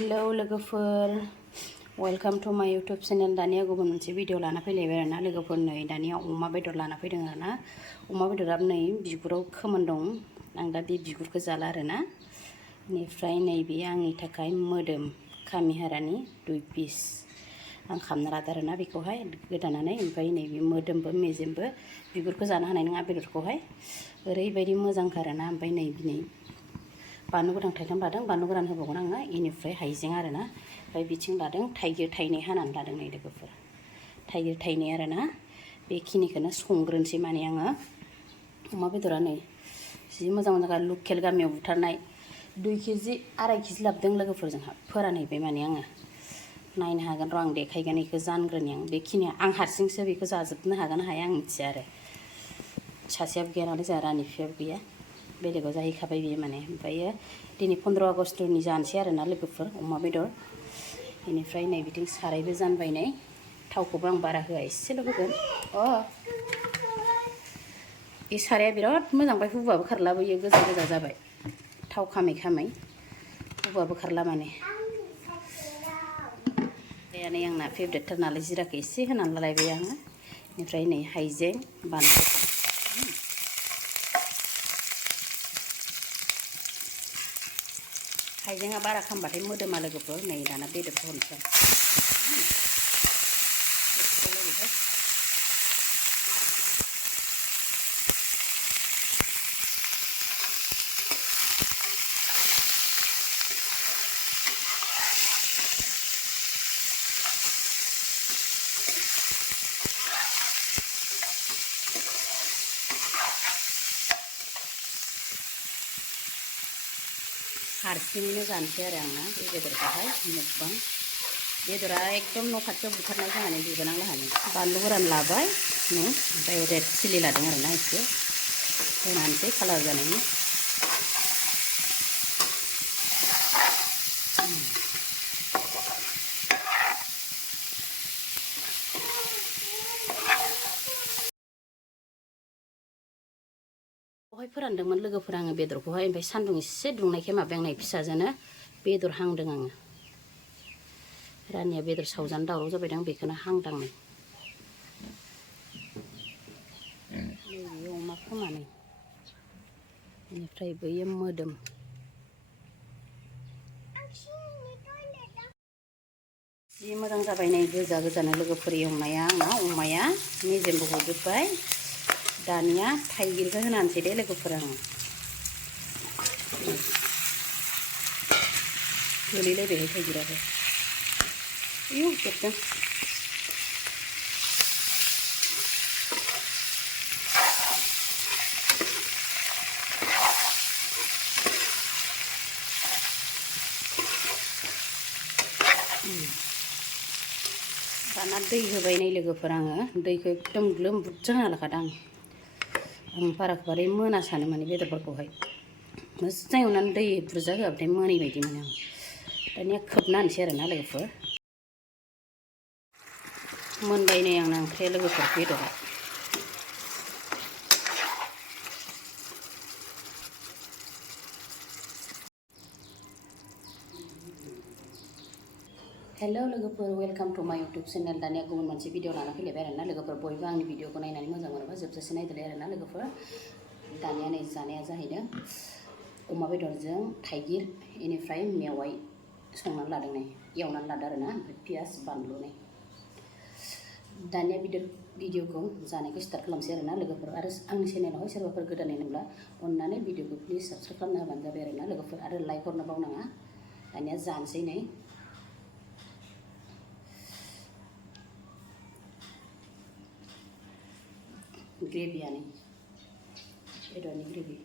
Hello लोगोफोर welcome to माय YouTube channel. दानिया गुबुन मोनसे भिडिअ लाना फैलायबाय आरोना लोगोफोर। नै दानिया अमा बेदर लाना फैदों आरोना। अमा बेदरा नै बिगुराव खोमोन दं। आं दा बे बिगुरखौ जाला आरोना। बेनिफ्राय नैबे आंनि थाखाय मोदोम खामिहारानि 2 पिस आं खामना लादों आरोना बेखौहाय गोदानानै। ओमफ्राय नैबे मोदोमबो मेजेमबो बिगुरखौ जानो हानाय नङा बेदरखौहाय। ओरैबायदि मोजांखा आरोना। ओमफ्राय नै बानलु गोथां थाइथाम लादों, बानलु गोरान होबावगोन आङो। बेनिफ्राय हाइजें आरोना। ओमफ्राय बिथिं लादों थाइगिर थाइनै हानानै लादों नै लोगोफोर। थाइगिर थाइनै आरोना। बेखिनिखौनो संग्रोनोसै माने आङो। अमा बेदरा नै जि मोजां मोजां लकेल गामियाव बुथारनाय 2 केजि 2.5 केजि लाबोदों लोगोफोर। जोंहा फोरानहैबाय माने आङो। नायनो हागोन र' आं देखायगोन बेखौ जानग्रोनि आं। बेखिनिया आं हारसिंसो बेखौ जाजोबनो हागोन हाया आं मिथिया आरो। सासेयाबो गैया नालाय जोंहा रानि फिसायाबो गैया, बेलेगाव जाहैखाबाय बियो माने। ओमफ्रायो दिनै 15 आगस्टनि जानोसै आरोना लोगोफोर अमा बेदर। बेनिफ्राय नै बिथिं सारायबो जानबाय। नै थावखौबो आं बारा होआ, एसेल' होगोन। बे साराया बिराद मोजां, ओमफ्राय हुबाबो खारलाबोयो, गोजा गोजा जाबाय थाव खामै खामै। हुबाबो खारला माने। नै आंना फेभरेटथार नालाय जिराखौ एसे होनानै लालायबाय आङो। बेनिफ्राय नै हाइजें बानलु। हाइजेंआ बारा खामबाथाय मोदोमा लोगोफोर। नै दाना बेदरखौ होनोसै आं। हारसिङैनो जानोसै आरो आंना बे बेदरखौहाय मukbang। बेदरा एकदम न' खाथियाव बुथारनाय जानानै बिबोनां लाहानि। बानलु गोरान लाबाय नै, ओमफ्राय रेड चिलि लादों आरोना एसे होनानैसै कालार जानायनि। बेवहाय फोरानदोंमोन लोगोफोर आङो बेदरखौहाय। ओमफ्राय सान्दुं एसे दुंनायखाय माबायांनाय फिसाजोनो बेदर हांदों आङो। रानिया बेदर सावजानो दावराव जाबायदां, बेखौनो हांदां नै। बेयो अमा खोमानै, बेनिफ्राय बैयो मोदोम। जि मोजां जाबाय नै गोजा गोजानो लोगोफोर एवनाया आंना। अमाया मेजेमबो गजोब्बाय। दानिया थाइगिरखौ होनानैसै दे लोगोफोर आङो। गोलैलायबायहाय थाइगिराबो। आयौ जोबदों। दाना दै होबाय नै लोगोफोर आङो। दैखौ एकदम ग्लोम बुरजा होना लाखादों आं बाराखौबाथाय मोना सानो माने बेदरफोरखौहाय। मोजां एवनानै दै बुरजा होआबाथाय मोनै बायदि मोनो आं। दानिया खोबना होनोसै आरोना लोगोफोर। मोनबाय नै आंना ओंख्रिया लोगोफोर बेदरा। हेलौ लोगोफोर वेलकाम टू माय यूट्यूब चैनल। दानिया गुबुन मोनसे भिडिअ लाना फैलायबाय आरोना लोगोफोर। बयबो आंनि भिडिअखौ नायनानै मोजां मोनोबा जोबजासे नायदोलाय आरोना लोगोफोर। दानिया नै जानाया जाहैदों अमा बेदरजों थाइगिर बेनिफ्राय मेवाइ संनानै लादों नै, एवनानै लादों आरोना। ओमफ्राय पियास बानलु नै। दानिया भिडिअखौ जानायखौ स्टार्ट खालामसै आरोना लोगोफोर। आरो आंनि चेनेलावहाय सोरबाफोर गोदानै नुब्ला अननानै भिडिअखौ प्लिज साबस्क्राइब खालामना होबानो जाबाय आरोना लोगोफोर। आरो लाइक हरनो बावनाङा। दानिया जानोसै नै। ग्रेभियानो बेदरनि ग्रेभि।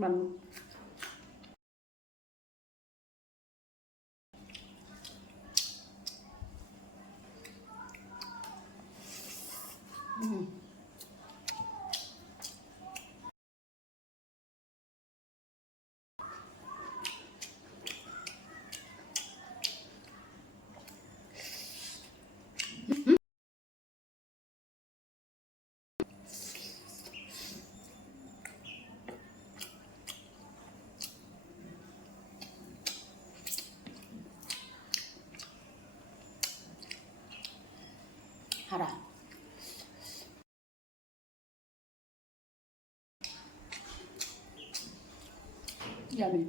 बानलु हारा yummy.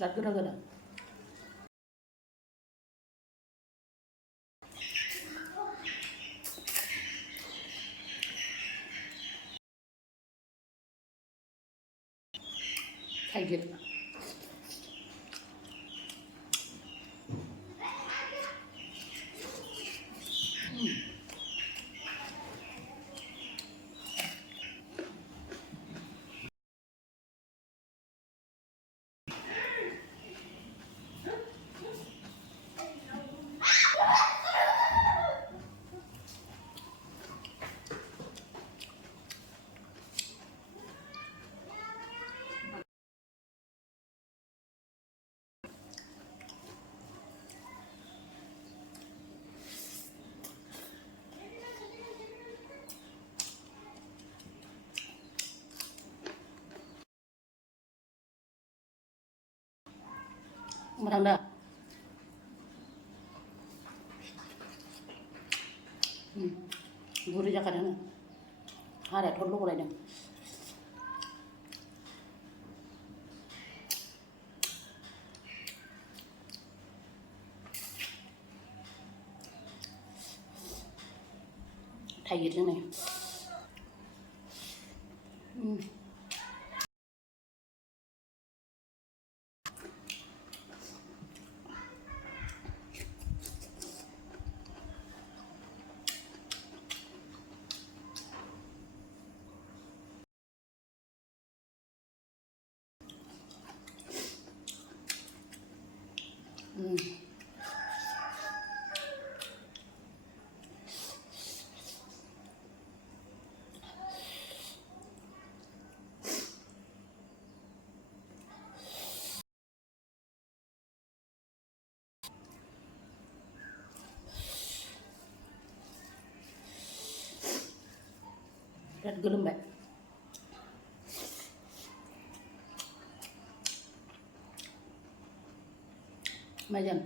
Zat gada-gada. Thaigir. Meranda. Gurih jakadana. Ada thol lo lain. Thaigir jwng này. Rất gulung baik. Macam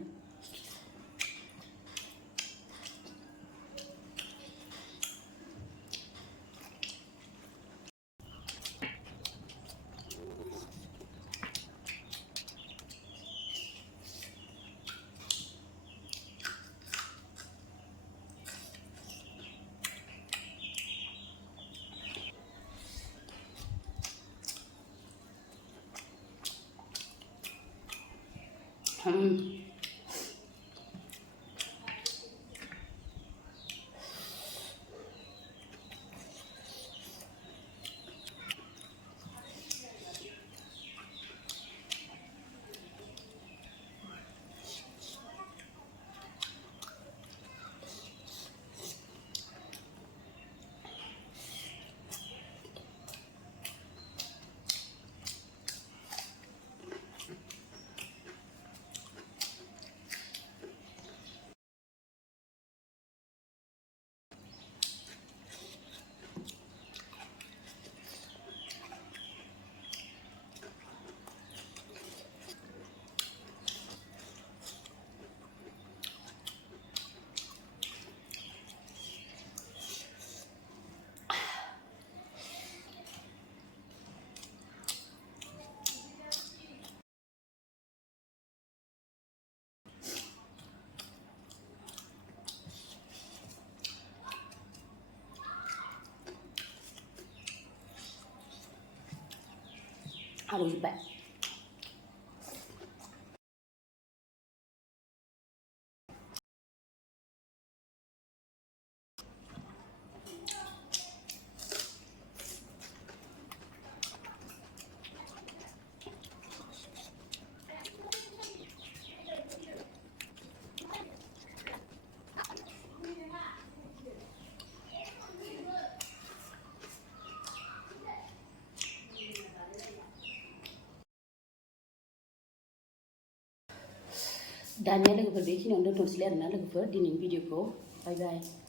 harus baik. दानिया लोगोफोर बेखिनियावनो दोनथ'नोसैलाय आरोना लोगोफोर दिनैनि भिडिअखौ बाय बाय।